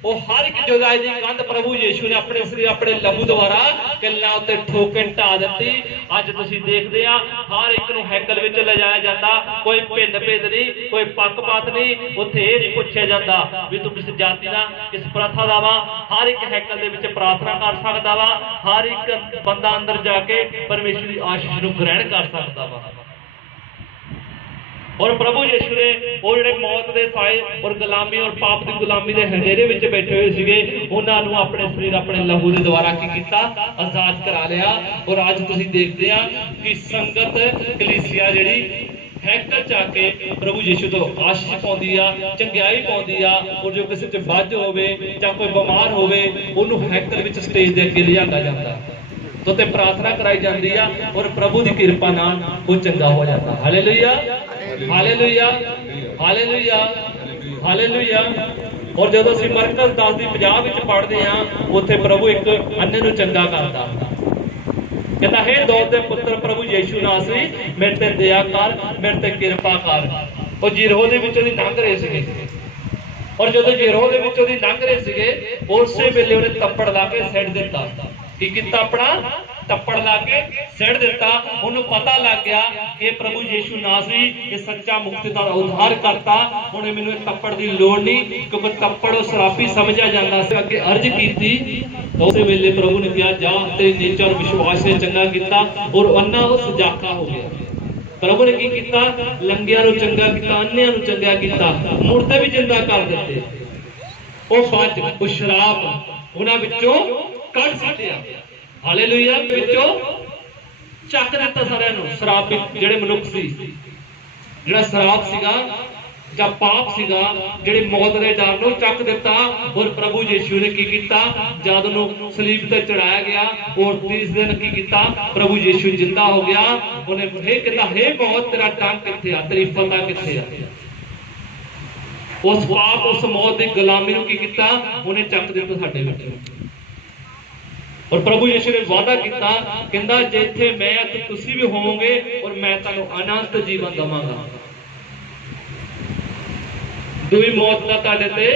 ਉਹ ਹਰ ਇੱਕ ਜੁਦਾਈ ਦੀ ਕੰਧ ਪ੍ਰਭੂ ਯੀਸ਼ੂ ਨੇ ਆਪਣੇ ਸਰੀਰ ਆਪਣੇ ਲਹੂ ਦੁਆਰਾ ਕਿੱਲਾਂ ਉੱਤੇ ਠੋਕ ਕੇ ਢਾ ਦਿੱਤੀ। ਅੱਜ ਤੁਸੀਂ ਦੇਖਦੇ ਆ ਹਰ ਇੱਕ ਨੂੰ ਹੈਕਲ ਵਿੱਚ ਲਿਜਾਇਆ ਜਾਂਦਾ, ਕੋਈ ਭਿੰਨ ਭੇਦ ਨਹੀਂ, ਕੋਈ ਪੱਖਪਾਤ ਨਹੀਂ। ਉੱਥੇ ਇਹ ਨਹੀਂ ਪੁੱਛਿਆ ਜਾਂਦਾ ਵੀ ਤੂੰ ਕਿਸ ਜਾਤੀ ਦਾ, ਕਿਸ ਪ੍ਰਥਾ ਦਾ ਵਾ। ਹਰ ਇੱਕ ਹੈਕਲ ਦੇ ਵਿੱਚ ਪ੍ਰਾਰਥਨਾ ਕਰ ਸਕਦਾ ਵਾ, ਹਰ ਇੱਕ ਬੰਦਾ ਅੰਦਰ ਜਾ ਕੇ ਪਰਮੇਸ਼ਰ ਦੀ ਆਸ਼ੀਸ਼ ਨੂੰ ਗ੍ਰਹਿਣ ਕਰ ਸਕਦਾ ਵਾ। ਔਰ ਪ੍ਰਭੂ ਯੀਸ਼ੂ ਨੇ ਉਹ ਜਿਹੜੇ ਮੌਤ ਦੇ ਸਾਏ ਔਰ ਗੁਲਾਮੀ ਔਰ ਪਾਪ ਦੀ ਗੁਲਾਮੀ ਦੇ ਹਨੇਰੇ ਵਿੱਚ ਬੈਠੇ ਹੋਏ ਸੀਗੇ, ਉਹਨਾਂ ਨੂੰ ਆਪਣੇ ਸਰੀਰ ਆਪਣੇ ਲਹੂ ਦੇ ਦੁਆਰਾ ਕੀ ਕੀਤਾ? ਆਜ਼ਾਦ ਕਰਾ ਲਿਆ। ਔਰ ਅੱਜ ਤੁਸੀਂ ਦੇਖਦੇ ਆ ਕਿ ਸੰਗਤ ਕਲੀਸਿਆ ਜਿਹੜੀ ਹੈਕਲ ਚ ਆ ਕੇ ਪ੍ਰਭੂ ਯੀਸ਼ੂ ਤੋਂ ਆਸ਼ੀਸ਼ ਪਾਉਂਦੀ ਆ, ਚੰਗਿਆਈ ਪਾਉਂਦੀ ਆ। ਔਰ ਜੋ ਕਿਸੇ ਚ ਵੱਜ ਹੋਵੇ ਜਾਂ ਕੋਈ ਬਿਮਾਰ ਹੋਵੇ, ਉਹਨੂੰ ਹੈਕਲ ਵਿੱਚ ਸਟੇਜ ਦੇ ਅੱਗੇ ਲਿਆਂਦਾ ਜਾਂਦਾ ਤੇ ਪ੍ਰਾਰਥਨਾ ਕਰਾਈ ਜਾਂਦੀ ਆ ਔਰ ਪ੍ਰਭੂ ਦੀ ਕਿਰਪਾ ਨਾਲ ਉਹ ਚੰਗਾ ਹੋ ਜਾਂਦਾ। Hallelujah, hallelujah, hallelujah, hallelujah. ਔਰ ਜਦੋਂ ਅਸੀਂ ਮਰਕਜ਼ 10 ਦੀ 50 ਵਿੱਚ ਪੜ੍ਹਦੇ ਆ, ਉੱਥੇ ਪ੍ਰਭੂ ਇੱਕ ਅੰਨੇ ਨੂੰ ਚੰਗਾ ਕਰਦਾ, ਕਹਿੰਦਾ ਹੇ ਦਾਊਦ ਦੇ ਪੁੱਤਰ ਪ੍ਰਭੂ ਯੀਸ਼ੂ ਨਾਸਰੀ, ਮੇਰੇ ਤੇ ਦਇਆ ਕਰ, ਮੇਰੇ ਤੇ ਕਿਰਪਾ ਕਰ। ਉਹ ਜੀਰੋ ਦੇ ਵਿੱਚੋਂ ਦੀ ਲੰਘ ਰਹੇ ਸੀਗੇ, ਔਰ ਜਦੋਂ ਜੀਰੋ ਦੇ ਵਿੱਚੋਂ ਦੀ ਲੰਘ ਰਹੇ ਸੀਗੇ, ਉਸੇ ਵੇਲੇ ਉਹਨੇ ਤੱਪੜ ਲਾ ਕੇ ਸਿੱਟ ਦਿੱਤਾ। ਕੀ ਕੀਤਾ? ਆਪਣਾ ਤੱਪੜ ਲਾ ਕੇ ਸਿੱਟ ਦਿੱਤਾ। ਉਹਨੂੰ ਪਤਾ ਲੱਗ ਗਿਆ ਕਿ ਇਹ ਪ੍ਰਭੂ ਯੀਸ਼ੂ ਨਾਸਰੀ, ਇਹ ਸੱਚਾ ਮੁਕਤੀ ਦਾ ਉद्धार ਕਰਤਾ। ਹੁਣ ਮੈਨੂੰ ਇਹ ਤੱਪੜ ਦੀ ਲੋੜ ਨਹੀਂ, ਕਿਉਂਕਿ ਤੱਪੜ ਉਹ ਸਰਾਪੀ ਸਮਝਿਆ ਜਾਂਦਾ ਸੀ। ਅੱਗੇ ਅਰਜ਼ ਕੀਤੀ, ਉਸੇ ਵੇਲੇ ਪ੍ਰਭੂ ਨੇ ਕਿਹਾ ਜਾ, ਤੇਰੀ ਨੀਚਾ ਔਰ ਵਿਸ਼ਵਾਸ ਨੇ ਚੰਗਾ ਕੀਤਾ। ਔਰ ਅੰਨਾ ਉਹ ਸਜਾਖਾ ਹੋ ਗਿਆ। ਪ੍ਰਭੂ ਨੇ ਕੀ ਕੀਤਾ? ਲੰਗਿਆਂ ਨੂੰ ਚੰਗਾ ਕੀਤਾ, ਅੰਨਿਆਂ ਨੂੰ ਚੰਗਾ ਕੀਤਾ, ਮੁਰਦੇ ਵੀ ਜਿੰਦਾ ਕਰ ਦਿੱਤੇ। ਉਹ ਫੱਜ, ਉਹ ਸ਼ਰਾਬ ਉਹਨਾਂ ਵਿੱਚੋਂ ਕੱਢ ਸੁੱਟਿਆ। ਹਾਲੇਲੂਇਆ। ਵਿੱਚੋਂ ਚੱਕ ਦਿੱਤਾ ਸਾਰਿਆਂ ਨੂੰ। ਸ਼ਰਾਬ ਜਿਹੜੇ ਮਨੁੱਖ ਸੀ, ਜਿਹੜਾ ਸ਼ਰਾਬ ਸੀਗਾ ਜਾਂ ਪਾਪ ਸੀਗਾ, ਜਿਹੜੀ ਮੌਤ ਦੇ ਡਰ ਨੂੰ ਚੱਕ ਦਿੱਤਾ। ਔਰ ਪ੍ਰਭੂ ਯੀਸ਼ੂ ਨੇ ਕੀ ਕੀਤਾ? ਜਦ ਉਹਨੂੰ ਸਲੀਬ ਤੇ ਚੜਾਇਆ ਗਿਆ ਔਰ 30 ਦਿਨ ਕੀ ਕੀਤਾ? ਪ੍ਰਭੂ ਯੀਸ਼ੂ ਜਿੰਦਾ ਹੋ ਗਿਆ। ਉਹਨੇ ਇਹ ਕਹਿੰਦਾ, ਹੇ ਮੌਤ ਤੇਰਾ ਡੰਗ ਕਿੱਥੇ ਆ, ਤੇਰੀ ਫਤਹ ਕਿੱਥੇ ਆ? ਉਸ ਪਾਪ ਉਸ ਮੌਤ ਦੀ ਗੁਲਾਮੀ ਨੂੰ ਕੀ ਕੀਤਾ? ਉਹਨੇ ਚੱਕ ਦਿੱਤਾ ਸਾਡੇ ਵਿੱਚੋਂ। ਔਰ ਪ੍ਰਭੂ ਯੀਸ਼ੂ ਨੇ ਵਾਅਦਾ ਕੀਤਾ, ਕਹਿੰਦਾ ਜਿੱਥੇ ਮੈਂ ਤੇ ਤੁਸੀਂ ਵੀ ਹੋਵੋਗੇ ਔਰ ਮੈਂ ਤੁਹਾਨੂੰ ਅਨੰਤ ਜੀਵਨ ਦਵਾਂਗਾ। ਦੂਈ ਮੌਤ ਦਾ ਤੁਹਾਡੇ ਤੇ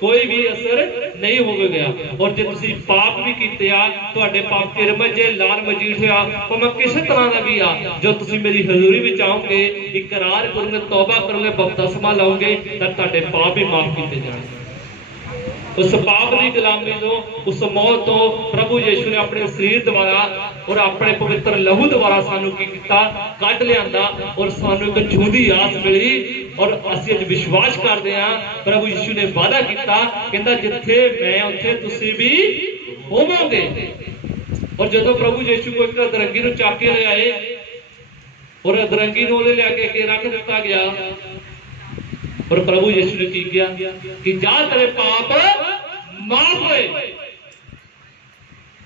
ਕੋਈ ਵੀ ਅਸਰ ਨਹੀਂ ਹੋਵੇਗਾ। ਔਰ ਜੇ ਤੁਸੀਂ ਪਾਪ ਵੀ ਕੀਤੇ ਆ, ਤੁਹਾਡੇ ਪਾਪ ਕਿਰਮਤ ਜੇ ਲਾਲ ਮਜੀਠ ਹੋਇਆ, ਭਾਵੇਂ ਕਿਸੇ ਤਰ੍ਹਾਂ ਦਾ ਵੀ ਆ, ਜੋ ਤੁਸੀਂ ਮੇਰੀ ਹਜ਼ੂਰੀ ਵਿੱਚ ਆਓਗੇ, ਇਕਰਾਰ ਕਰੋਗੇ, ਤੌਬਾ ਕਰੋਗੇ, ਬਪਤਿਸਮਾ ਲਓਗੇ, ਤਾਂ ਤੁਹਾਡੇ ਪਾਪ ਵੀ ਮਾਫ ਕੀਤੇ ਜਾਣਗੇ। ਉਸ ਪਾਪ ਦੀ ਗੁਲਾਮੀ ਤੋਂ, ਉਸ ਮੌਤ ਤੋਂ ਪ੍ਰਭੂ ਯੀਸ਼ੂ ਨੇ ਆਪਣੇ ਸਰੀਰ ਦੁਆਰਾ ਔਰ ਆਪਣੇ ਪਵਿੱਤਰ ਲਹੂ ਦੁਆਰਾ ਸਾਨੂੰ ਕੀ ਕੀਤਾ? ਕੱਢ ਲਿਆਂਦਾ। ਔਰ ਸਾਨੂੰ ਇੱਕ ਜਿਉਂਦੀ ਆਸ ਮਿਲੀ। ਔਰ ਅਸੀਂ ਅੱਜ ਵਿਸ਼ਵਾਸ ਕਰਦੇ ਹਾਂ, ਪ੍ਰਭੂ ਯੀਸ਼ੂ ਨੇ ਵਾਅਦਾ ਕੀਤਾ, ਕਹਿੰਦਾ ਜਿੱਥੇ ਮੈਂ ਉੱਥੇ ਤੁਸੀਂ ਵੀ ਹੋਵੋਗੇ। ਔਰ ਜਦੋਂ ਪ੍ਰਭੂ ਯੀਸ਼ੂ ਕੋਈ ਅਧਰੰਗੀ ਨੂੰ ਚੱਕ ਕੇ ਲਿਆਏ ਔਰ ਅਧਰੰਗੀ ਨੂੰ ਉਹਦੇ ਲਿਆ ਕੇ ਅੱਗੇ ਰੱਖ ਦਿੱਤਾ ਗਿਆ, ਪਰ ਪ੍ਰਭੂ ਯੀਸ਼ੂ ਨੇ ਕੀ ਕਿਹਾ ਕਿ ਜਾ ਤੇਰੇ ਪਾਪ ਮਾਫ ਹੋਏ,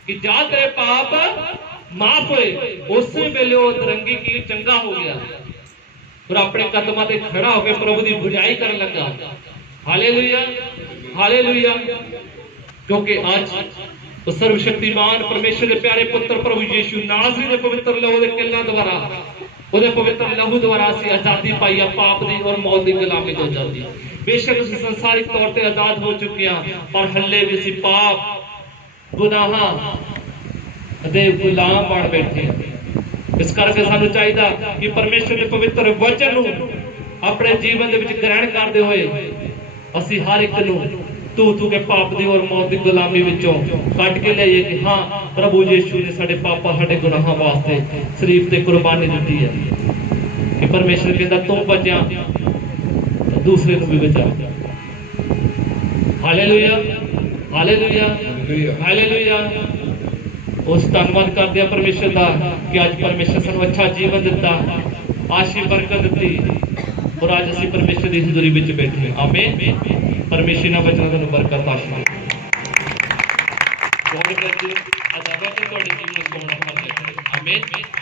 ਕਿ ਜਾ ਤੇਰੇ ਪਾਪ ਮਾਫ ਹੋਏ। ਉਸੇ ਵੇਲੇ ਉਹ ਅਧਰੰਗੀ ਕੀ ਚੰਗਾ ਹੋ ਗਿਆ ਔਰ ਆਪਣੇ ਕਦਮਾਂ ਤੇ ਖੜਾ ਹੋ ਕੇ ਪ੍ਰਭੂ ਦੀ ਬੁਝਾਈ ਕਰਨ ਲੱਗਾ। Hallelujah, hallelujah. ਕਿਉਂਕਿ ਅੱਜ ਉਹ ਸਰਵ ਸ਼ਕਤੀਮਾਨ ਪਰਮੇਸ਼ਰ ਦੇ ਪਿਆਰੇ ਪੁੱਤਰ ਪ੍ਰਭੂ ਯੀਸ਼ੂ ਨਾਸਰੀ ਦੇ ਪਵਿੱਤਰ ਲਹੂ ਦੇ ਕਿੱਲਾਂ ਦੁਆਰਾ, ਉਹਦੇ ਪਵਿੱਤਰ ਲਹੂ ਦੁਆਰਾ ਅਸੀਂ ਆਜ਼ਾਦੀ ਪਾਈ ਆ ਪਾਪ ਦੀ ਔਰ ਮੌਤ ਦੀ ਗੁਲਾਮੀ ਤੋਂ ਆਜ਼ਾਦੀ। ਬੇਸ਼ੱਕ ਅਸੀਂ ਸੰਸਾਰਿਕ ਤੌਰ ਤੇ ਆਜ਼ਾਦ ਹੋ ਚੁੱਕੇ ਹਾਂ, ਪਰ ਹੱਲੇ ਵੀ ਅਸੀਂ ਪਾਪ ਗੁਨਾਹਾਂ ਦੇ ਗੁਲਾਮ ਬਣ ਬੈਠੇ ਹਾਂ। ਇਸ ਕਰਕੇ ਸਾਨੂੰ ਚਾਹੀਦਾ ਕਿ ਪਰਮੇਸ਼ਰ ਦੇ ਪਵਿੱਤਰ ਵਚਨ ਨੂੰ ਆਪਣੇ ਜੀਵਨ ਦੇ ਵਿੱਚ ਗ੍ਰਹਿਣ ਕਰਦੇ ਹੋਏ ਅਸੀਂ ਹਰ ਇੱਕ ਨੂੰ ਤੂੰ ਕੇ ਪਾਪ ਦੀ ਔਰ ਮੌਤ ਦੀ ਗੁਲਾਮੀ ਵਿੱਚੋਂ ਕੱਢ ਕੇ ਲਿਆਈਏ ਕਿ ਹਾਂ ਪ੍ਰਭੂ ਯੀਸ਼ੂ ਨੇ ਸਾਡੇ ਪਾਪਾਂ ਸਾਡੇ ਗੁਨਾਹਾਂ ਵਾਸਤੇ ਸਰੀਰ ਤੇ ਕੁਰਬਾਨੀ ਦਿੱਤੀ ਹੈ। ਕਿ ਪਰਮੇਸ਼ਰ ਕਹਿੰਦਾ ਤੂੰ ਬਚਿਆ ਦੂਸਰੇ ਨੂੰ ਵੀ ਬਚਾ। Hallelujah, hallelujah, hallelujah. ਉਸ ਧੰਨਵਾਦ ਕਰਦੇ ਆ ਪਰਮੇਸ਼ਰ ਦਾ ਕਿ ਅੱਜ ਪਰਮੇਸ਼ਰ ਸਾਨੂੰ ਅੱਛਾ ਜੀਵਨ ਦਿੱਤਾ, ਆਸ਼ੀਰਵਾਦ ਬਰਕਤ ਦਿੱਤੀ ਔਰ ਅੱਜ ਅਸੀਂ ਪਰਮੇਸ਼ਰ ਦੀ ਹਜ਼ੂਰੀ ਵਿੱਚ ਬੈਠੇ। ਆਮੀਨ। परमेश्वर इन्हां वचनां तुहानूं बरकत बख्शे। God bless you. अदावा तो तुहाडे जीवन में सोना फल लगे। आमीन।